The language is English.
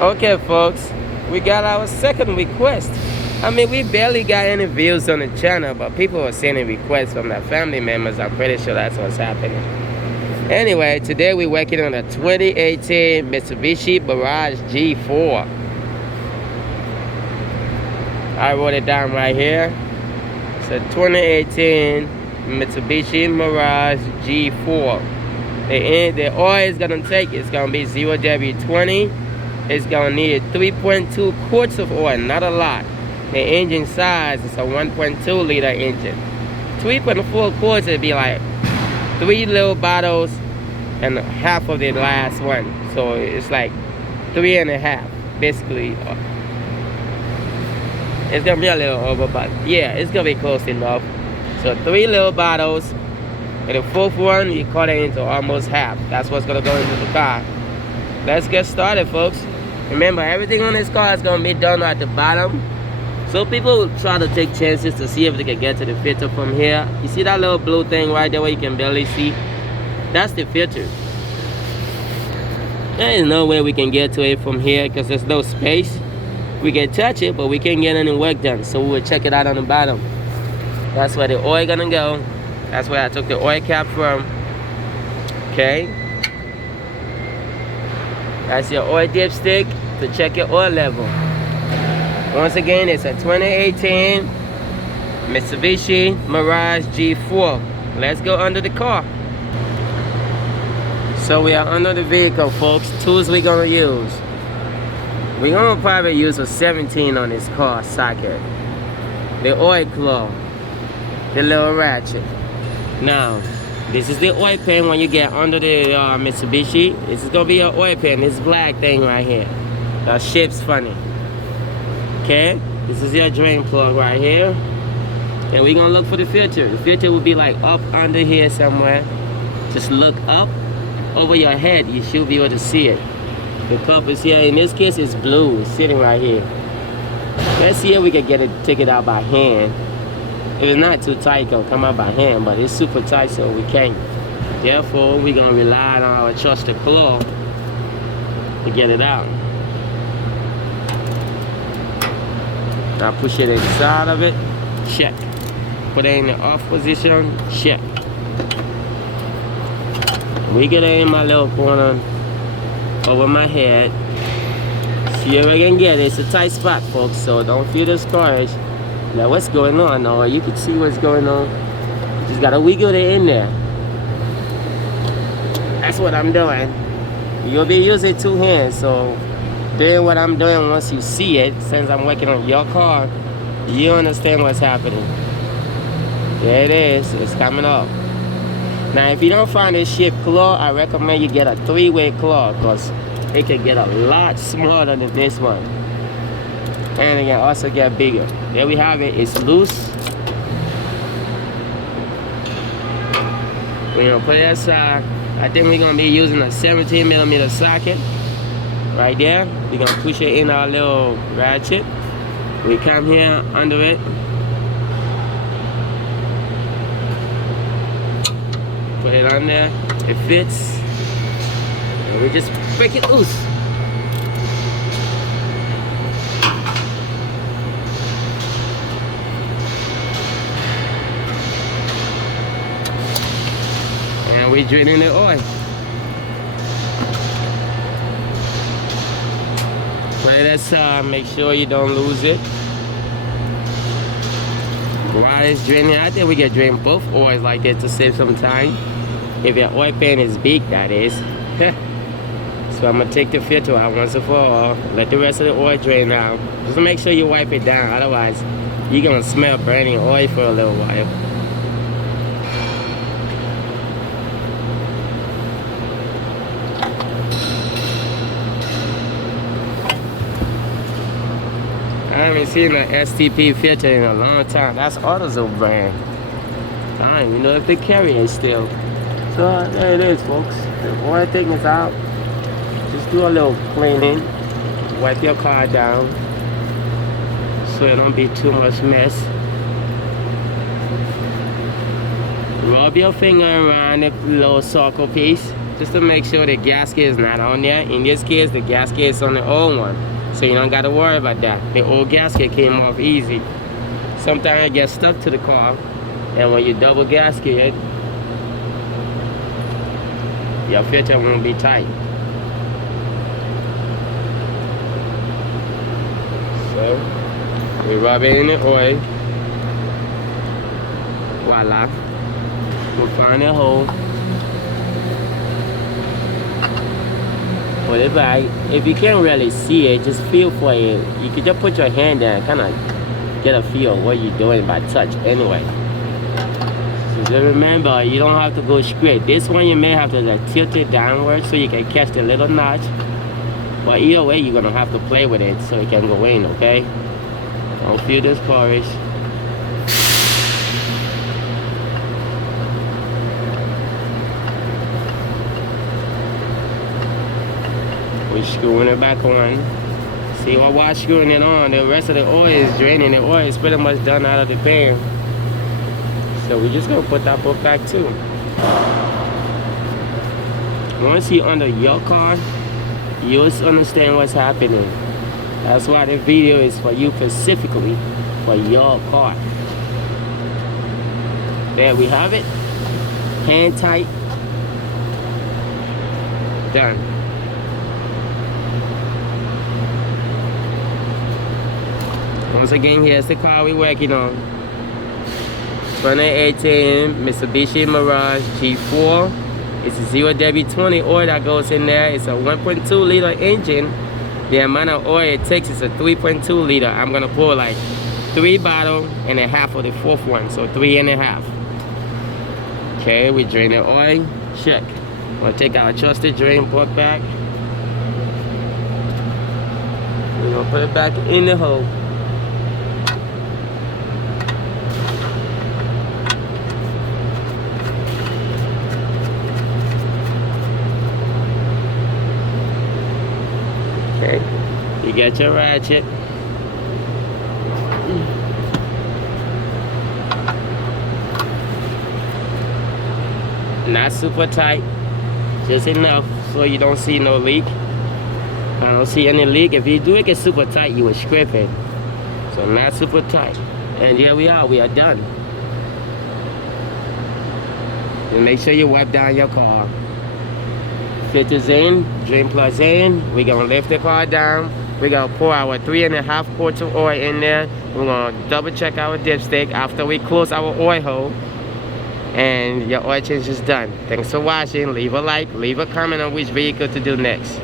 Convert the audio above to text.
Okay, folks, we got our second request. I mean, we barely got any views on the channel, but people are sending requests from their family members. I'm pretty sure that's what's happening. Anyway, today we're working on a 2018 Mitsubishi Mirage G4. I wrote it down right here. It's a 2018 Mitsubishi Mirage G4. The oil is gonna take, it's gonna be 0W20. It's gonna need 3.2 quarts of oil, not a lot. The engine size is a 1.2 liter engine. 3.4 quarts would be like 3 little bottles and half of the last one. So it's like 3.5 basically. It's gonna be a little over, but yeah, it's gonna be close enough. So 3 little bottles, and the fourth one you cut it into almost half. That's what's gonna go into the car. Let's get started, folks. Remember, everything on this car is gonna be done at the bottom. So people will try to take chances to see if they can get to the filter from here. You see that little blue thing right there where you can barely see? That's the filter. There is no way we can get to it from here because there's no space. We can touch it, but we can't get any work done. So we will check it out on the bottom. That's where the oil gonna go. That's where I took the oil cap from. Okay. That's your oil dipstick to check your oil level. Once again, it's a 2018 Mitsubishi Mirage G4. Let's go under the car. So we are under the vehicle, folks. Tools we're gonna use. We're gonna probably use a 17 on this car socket. The oil claw. The little ratchet. Now, this is the oil pan when you get under the Mitsubishi. This is gonna be your oil pan. This black thing right here. That shape's funny. Okay, this is your drain plug right here. And we're gonna look for the filter. The filter will be like up under here somewhere. Just look up over your head. You should be able to see it. The cup is here. In this case, it's blue. It's sitting right here. Let's see if we can take it out by hand. If it's not too tight, it can come out by hand, but it's super tight, so we can't. Therefore, we're gonna rely on our trusted claw to get it out. Now push it inside of it, check. Put it in the off position, check. We get it in my little corner over my head. See if I can get it. It's a tight spot, folks, so don't feel discouraged. Now what's going on? Or you can see what's going on. Just gotta wiggle it in there. That's what I'm doing. You'll be using 2 hands, so doing what I'm doing, once you see it, since I'm working on your car, you understand what's happening. There it is. It's coming up. Now, if you don't find this shaped claw, I recommend you get a 3-way claw because it can get a lot smaller than this one. And it can also get bigger. There we have it. It's loose. We're gonna put it aside. I think we're gonna be using a 17mm socket right there. We're gonna push it in our little ratchet. We come here under it. Put it on there. It fits. And we just break it loose. And we're draining the oil. Let's make sure you don't lose it. While it's draining, I think we can drain both oils like this to save some time. If your oil pan is big, that is. So I'm gonna take the filter out once and for all. Let the rest of the oil drain out. Just make sure you wipe it down, otherwise you're gonna smell burning oil for a little while. I haven't seen an STP filter in a long time. That's AutoZone brand. I don't even know if they carry it still. So there it is, folks. The oil thing is out. Just do a little cleaning. Wipe your car down so it don't be too much mess. Rub your finger around the little circle piece. just to make sure the gasket is not on there. In this case, the gasket is on the old one, so you don't got to worry about that. The old gasket came off easy. Sometimes it gets stuck to the car, and when you double gasket it, your filter won't be tight. So we rub it in the oil. Voila. We'll find a hole. Put it back. If you can't really see it, just feel for it. You can just put your hand there and kind of get a feel of what you're doing by touch anyway. So just remember, you don't have to go straight. This one you may have to like, tilt it downward so you can catch the little notch. But either way, you're gonna have to play with it so it can go in, okay? Don't feel discouraged. We're screwing it back on. See, while screwing it on, the rest of the oil is draining. The oil is pretty much done out of the pan. So we're just gonna put that book back too. Once you're under your car, you'll understand what's happening. That's why the video is for you specifically, for your car. There we have it. Hand tight. Done. Once again, here's the car we're working on. 2018 Mitsubishi Mirage G4. It's a 0W20 oil that goes in there. It's a 1.2 liter engine. The amount of oil it takes is a 3.2 liter. I'm gonna pour like 3 bottles and a half of the fourth one, so 3.5. Okay, we drain the oil. Check. We'll take our trusted drain plug back. We're gonna put it back in the hole. Okay, you got your ratchet. Not super tight, just enough so you don't see no leak. I don't see any leak. If you do it get super tight, you will scrape it. So not super tight. And here we are done. And make sure you wipe down your car. Filters in, drain plugs in. We're gonna lift the car down. We're gonna pour our 3.5 quarts of oil in there. We're gonna double check our dipstick after we close our oil hole. And your oil change is done. Thanks for watching. Leave a like, leave a comment on which vehicle to do next.